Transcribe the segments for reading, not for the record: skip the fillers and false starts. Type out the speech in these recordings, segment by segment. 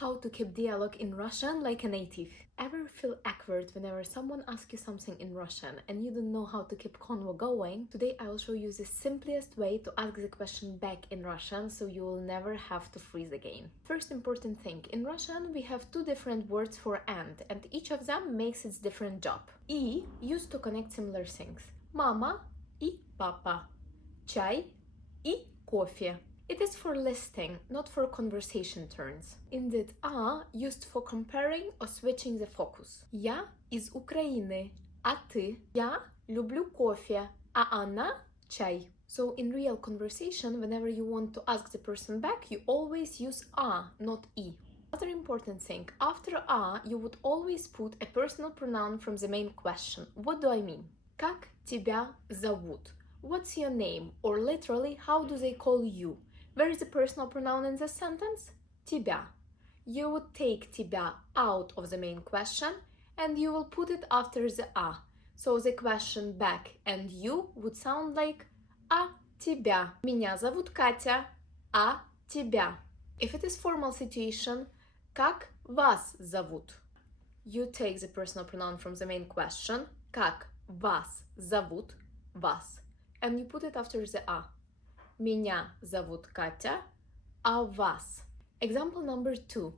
How to keep dialogue in Russian like a native. Ever feel awkward whenever someone asks you something in Russian and you don't know how to keep convo going? Today I will show you the simplest way to ask the question back in Russian so you will never have to freeze again. First important thing, in Russian we have two different words for and each of them makes its different job. И used to connect similar things. Mama и папа. Чай и кофе. It is for listing, not for conversation turns. Indeed, used for comparing or switching the focus. Я из Украины, а ты? Я люблю кофе, а она чай. So in real conversation, whenever you want to ask the person back, you always use not и. Another important thing, after you would always put a personal pronoun from the main question. What do I mean? Как тебя зовут? What's your name? Or literally, how do they call you? Where is the personal pronoun in this sentence? Тебя. You would take тебя out of the main question and you will put it after the So the question back and you would sound like а тебя. Меня зовут Катя, а тебя. If it is formal situation, как вас зовут? You take the personal pronoun from the main question, как вас зовут, вас, and you put it after the Меня зовут Катя, а вас? Example number 2.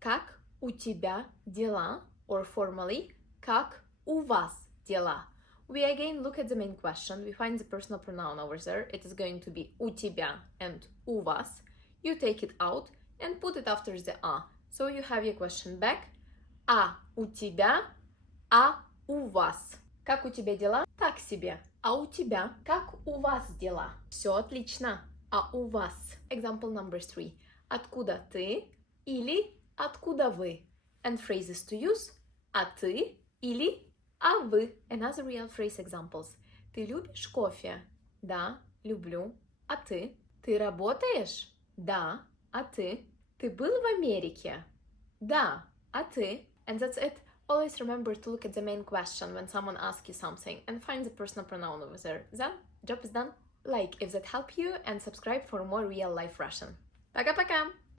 Как у тебя дела? Or formally, как у вас дела? We again look at the main question. We find the personal pronoun over there. It is going to be у тебя and у вас. You take it out and put it after the So you have your question back. А у тебя, а у вас? Как у тебя дела? Так себе. А у тебя? Как у вас дела? Все отлично. А у вас? Example number 3. Откуда ты? Или откуда вы? And phrases to use. А ты? Или а вы? Another real phrase examples. Ты любишь кофе? Да, люблю. А ты? Ты работаешь? Да. А ты? Ты был в Америке? Да. А ты? And that's it. Always remember to look at the main question when someone asks you something and find the personal pronoun over there. Then, job is done. Like if that helped you and subscribe for more real life Russian. Пока-пока!